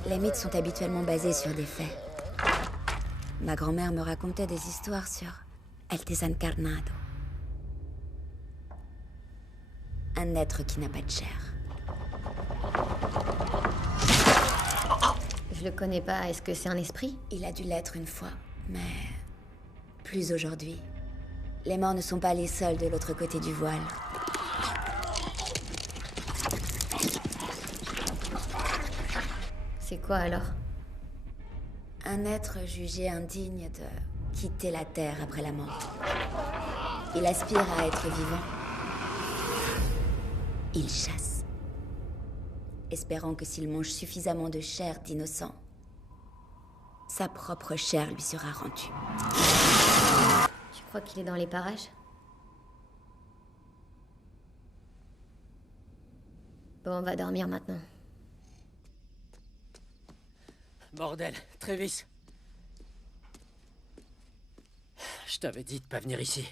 Les mythes sont habituellement basés sur des faits. Ma grand-mère me racontait des histoires sur El Desencarnado. Un être qui n'a pas de chair. Je le connais pas, est-ce que c'est un esprit? Il a dû l'être une fois, mais plus aujourd'hui. Les morts ne sont pas les seuls de l'autre côté du voile. C'est quoi alors? Un être jugé indigne de quitter la Terre après la mort. Il aspire à être vivant. Il chasse, espérant que s'il mange suffisamment de chair d'innocent, sa propre chair lui sera rendue. Tu crois qu'il est dans les parages? Bon, on va dormir maintenant. Bordel, Travis. Je t'avais dit de pas venir ici.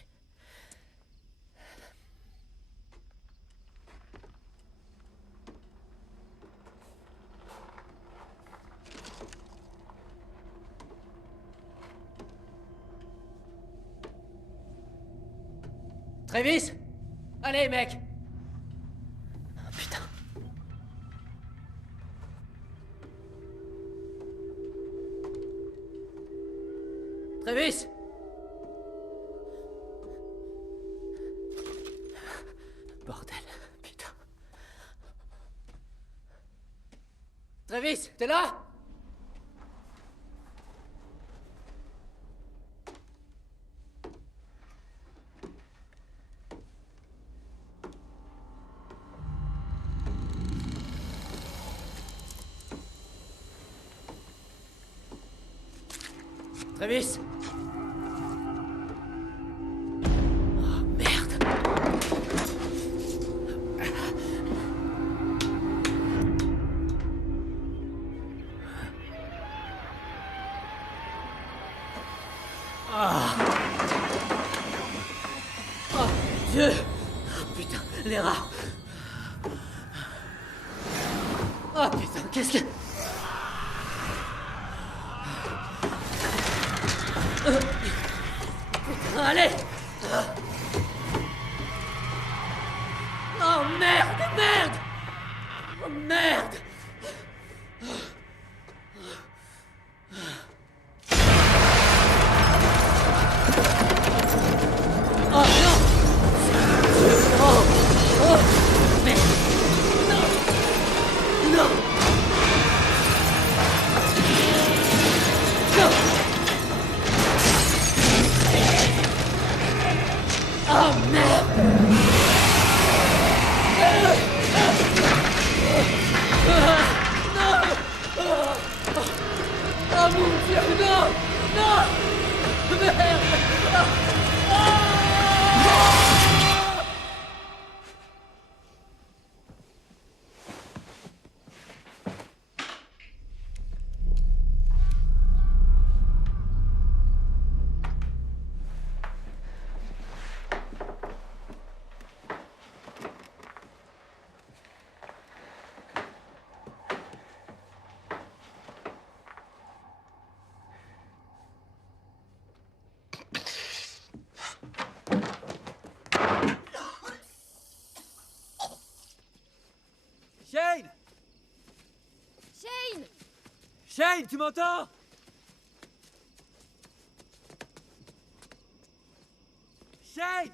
Travis! Allez, mec! Oh, putain. Travis! Bordel, putain. Travis, t'es là? Travis! Oh, merde! Ah! Oh, Dieu! Oh, putain, les rats! Oh, putain, qu'est-ce que... Putain, allez! Oh merde! Merde! Oh merde! Oh non! Oh! Oh! Merde! Non! Non! Non! Oh merde! Non! Oh mon Dieu, non! Non! Merde! Shane! Shane! Shane, tu m'entends? Shane!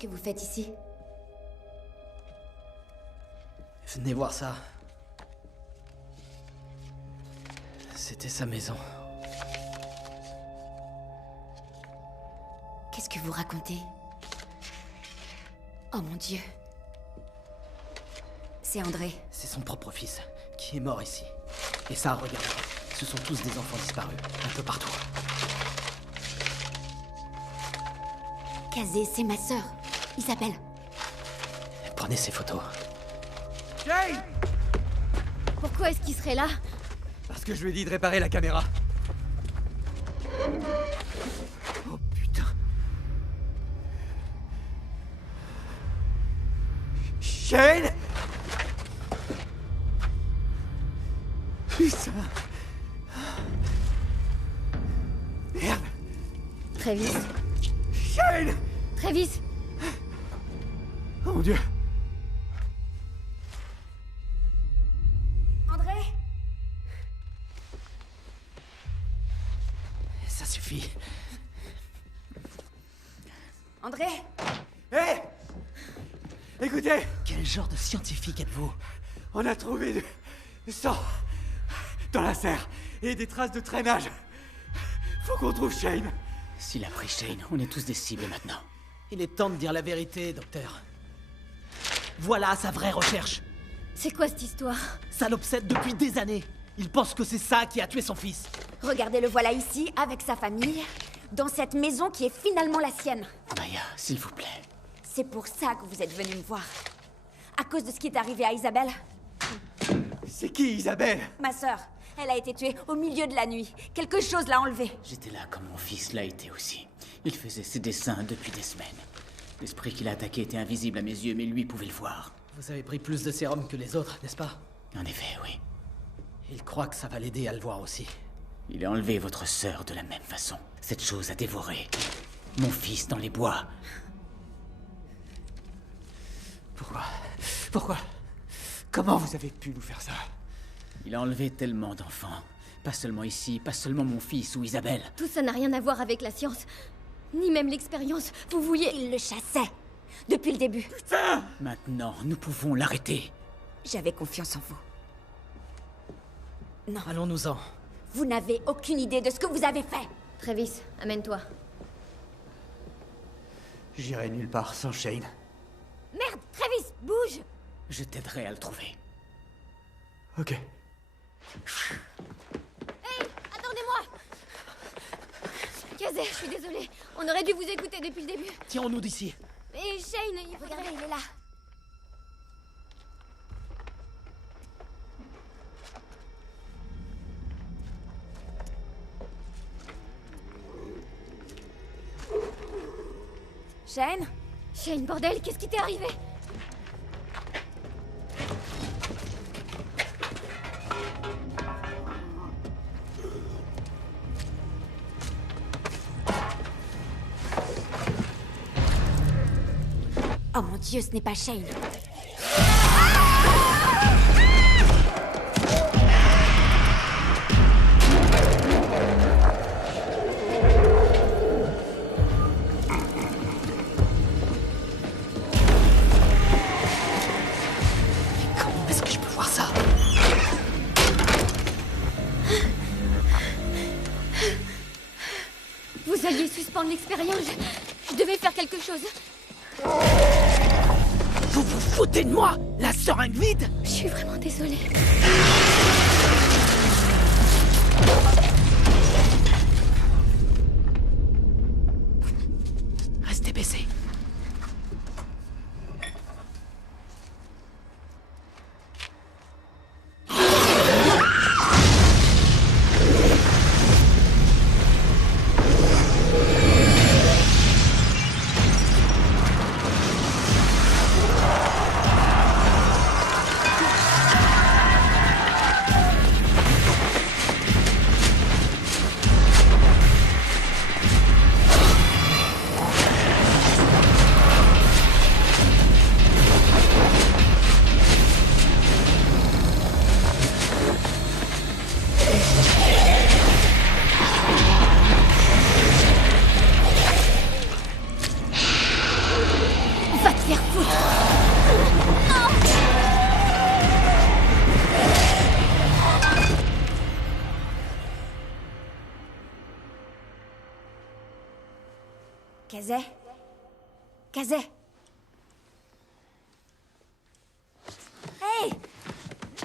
que vous faites ici? Venez voir ça. C'était sa maison. Qu'est-ce que vous racontez? Oh mon Dieu. C'est André. C'est son propre fils, qui est mort ici. Et ça, regardez, ce sont tous des enfants disparus, un peu partout. Kazé, c'est ma sœur, Isabelle. Prenez ces photos. Shane! Pourquoi est-ce qu'il serait là? Parce que je lui ai dit de réparer la caméra. Oh putain. Shane! Putain. Merde. Travis. Shane! Travis! Oh mon Dieu. André? Ça suffit. André? Hé! Écoutez! Quel genre de scientifique êtes-vous? On a trouvé du sang dans la serre et des traces de traînage. Faut qu'on trouve Shane. S'il a pris Shane, on est tous des cibles maintenant. Il est temps de dire la vérité, docteur. Voilà sa vraie recherche. C'est quoi cette histoire? Ça l'obsède depuis des années. Il pense que c'est ça qui a tué son fils. Regardez, le voilà ici, avec sa famille, dans cette maison qui est finalement la sienne. Maya, s'il vous plaît. C'est pour ça que vous êtes venu me voir. À cause de ce qui est arrivé à Isabelle. C'est qui Isabelle? Ma sœur, elle a été tuée au milieu de la nuit. Quelque chose l'a enlevée. J'étais là quand mon fils l'a été aussi. Il faisait ses dessins depuis des semaines. L'esprit qui l'a attaqué était invisible à mes yeux, mais lui pouvait le voir. Vous avez pris plus de sérum que les autres, n'est-ce pas? En effet, oui. Il croit que ça va l'aider à le voir aussi. Il a enlevé votre sœur de la même façon. Cette chose a dévoré mon fils dans les bois. Pourquoi? Comment vous avez pu nous faire ça? Il a enlevé tellement d'enfants. Pas seulement ici, pas seulement mon fils ou Isabelle. Tout ça n'a rien à voir avec la science. Ni même l'expérience. Vous vouliez... Il le chassait. Depuis le début. Maintenant, nous pouvons l'arrêter. J'avais confiance en vous. Non, Allons-nous-en. vous n'avez aucune idée de ce que vous avez fait. Travis, amène-toi. J'irai nulle part sans Shane. Merde, Travis, bouge! Je t'aiderai à le trouver. Ok. Attendez-moi! Kazé, je suis désolée. On aurait dû vous écouter depuis le début. Tirons-nous d'ici. Mais Shane, il faudrait... Regardez, il est là. Shane? Shane, bordel, qu'est-ce qui t'est arrivé? Oh mon Dieu, ce n'est pas Shane. Comment est-ce que je peux voir ça? Vous alliez suspendre l'expérience. Je devais faire quelque chose. Vous vous foutez de moi? La seringue vide? Je suis vraiment désolée. Restez baissés. Kazé? Kazé? Hey!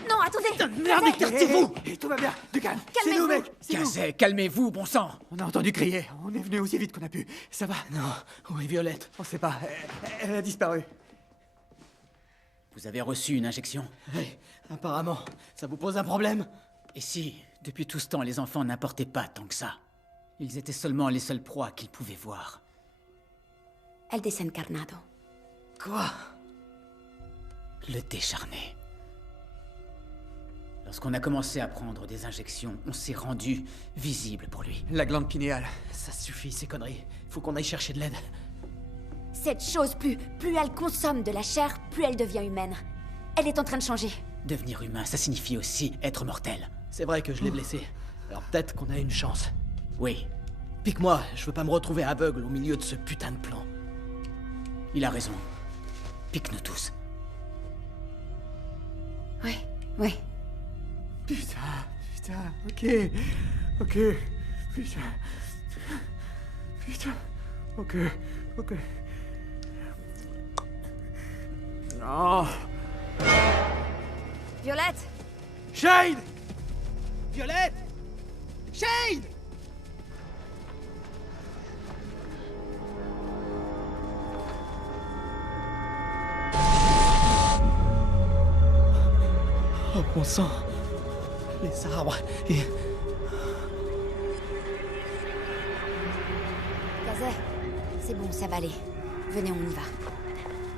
Non, attendez! Merde, écartez-vous! Tout va bien, du calme. C'est nous, Calmez-vous. mec, c'est nous. Kazé, calmez-vous, bon sang! On a entendu crier, on est venu aussi vite qu'on a pu. Ça va? Non, où est Violette? On sait pas, elle a disparu. Vous avez reçu une injection? Oui, apparemment, ça vous pose un problème? Et si, depuis tout ce temps, les enfants n'apportaient pas tant que ça? Ils étaient seulement les seules proies qu'ils pouvaient voir. El desencarnado. Quoi? Le décharné. Lorsqu'on a commencé à prendre des injections, on s'est rendu visible pour lui. La glande pinéale. Ça suffit, ces conneries. Faut qu'on aille chercher de l'aide. Cette chose, plus elle consomme de la chair, plus elle devient humaine. Elle est en train de changer. Devenir humain, ça signifie aussi être mortel. C'est vrai que je l'ai blessé. Alors peut-être qu'on a une chance. Oui, Pique-moi, je veux pas me retrouver aveugle au milieu de ce putain de plan. il a raison. Pique-nous tous. Ouais. Putain, ok, putain, ok. Non. Violette! Shade! Violette! Shade! Oh bon sang! Les arbres et... Kazé, c'est bon, ça va aller. Venez, on y va.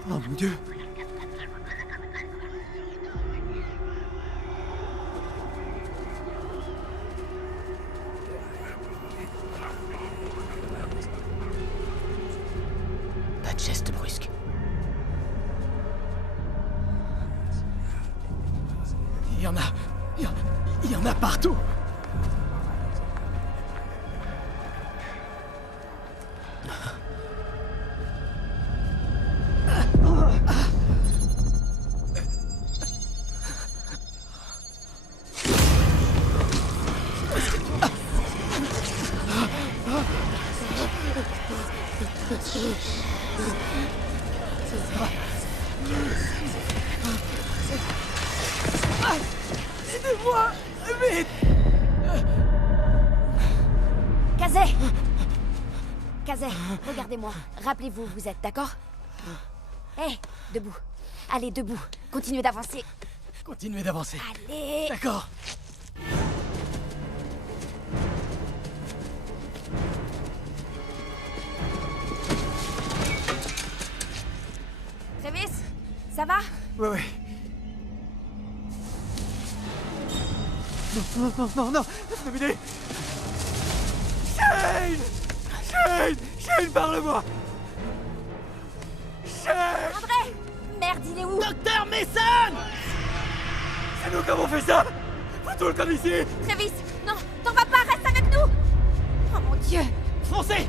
Oh mon Dieu! Pas de geste brusque. Il y en a partout! Kazé, regardez-moi. Rappelez-vous, vous êtes d'accord? Hé, debout. Allez, debout. Continuez d'avancer. Continuez d'avancer. Allez. D'accord. Travis, ça va? Ouais. Non, laisse-moi vider. Shane, parle-moi. Shane! André! Merde, il est où? Docteur Mason! C'est nous qui avons fait ça! Faut tout le temps ici! Travis, non, t'en vas pas, reste avec nous! Oh mon Dieu! Foncez!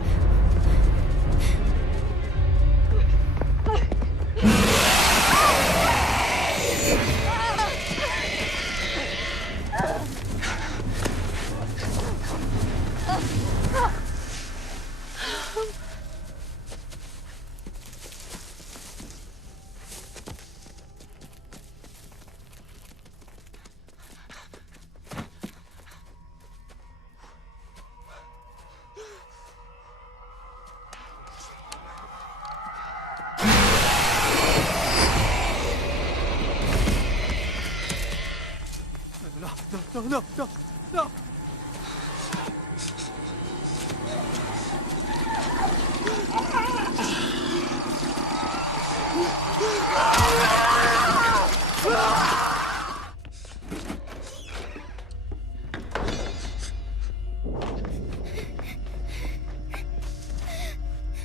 Non!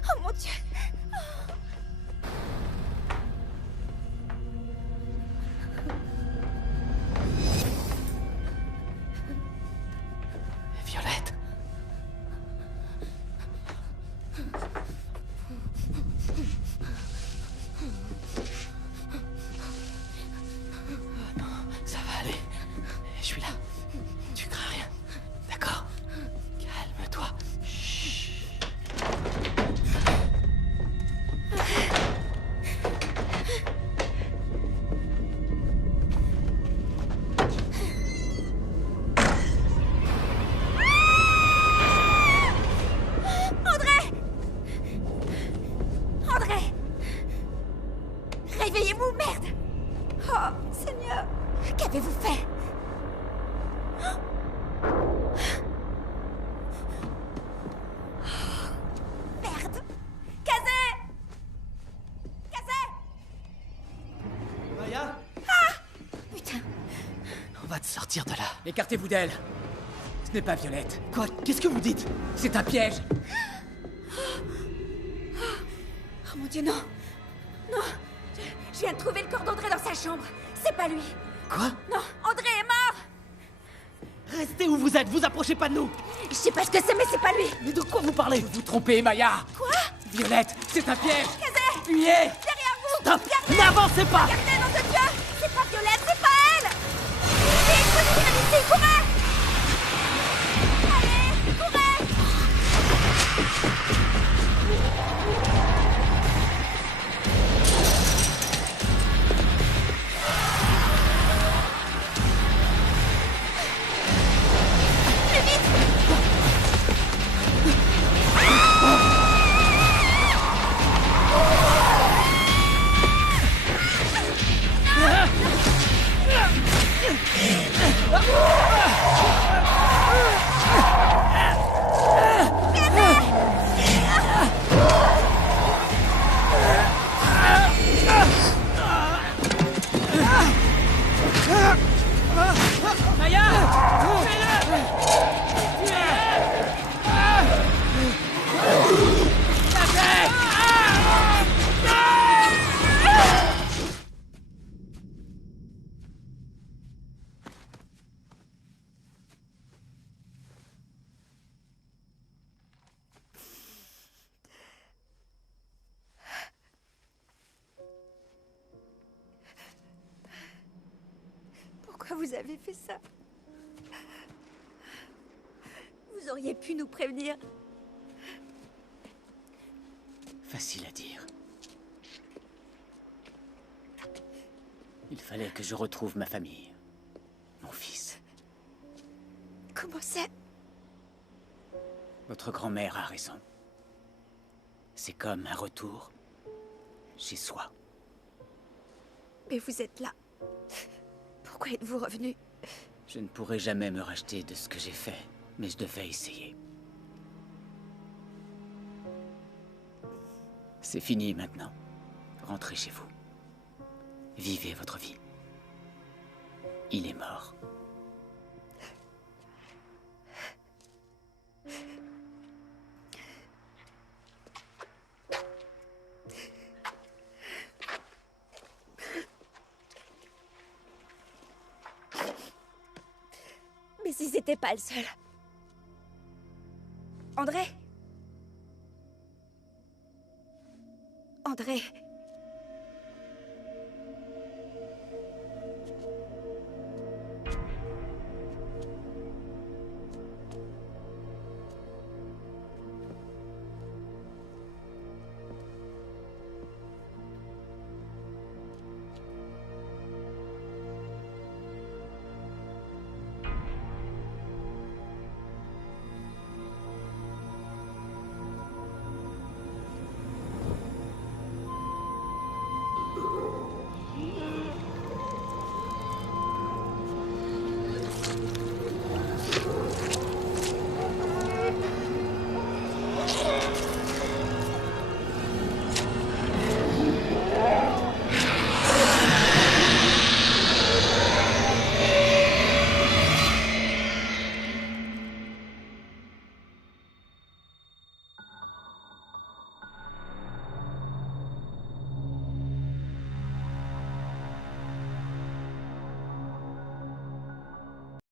Oh mon Dieu! Oh, Seigneur, qu'avez-vous fait? Merde! Kazé! Kazé! Maya, Putain, on va te sortir de là. Écartez-vous d'elle. Ce n'est pas Violette. Quoi? Qu'est-ce que vous dites? C'est un piège. oh mon Dieu, non! Non! Je viens de trouver le corps d'André dans sa chambre. C'est pas lui. Quoi? Non, André est mort! Restez où vous êtes, vous approchez pas de nous! Je sais pas ce que c'est, mais c'est pas lui. Mais de quoi vous parlez? Vous vous trompez, Maya. Quoi? Violette, c'est un piège. Kazé! Fuyez. Derrière vous! Stop! Regardez! N'avancez pas! Regardez, nom de Dieu! C'est pas Violette, c'est pas elle! Vite, faut sortir d'ici, courez! Allez, courez! Pourquoi vous avez fait ça? Vous auriez pu nous prévenir. Facile à dire. Il fallait que je retrouve ma famille. Mon fils. Comment c'est? Votre grand-mère a raison. C'est comme un retour chez soi. Mais vous êtes là. Pourquoi êtes-vous revenu? Je ne pourrai jamais me racheter de ce que j'ai fait, mais je devais essayer. C'est fini maintenant. Rentrez chez vous. Vivez votre vie. Il est mort. Mais si c'était pas le seul. André? André.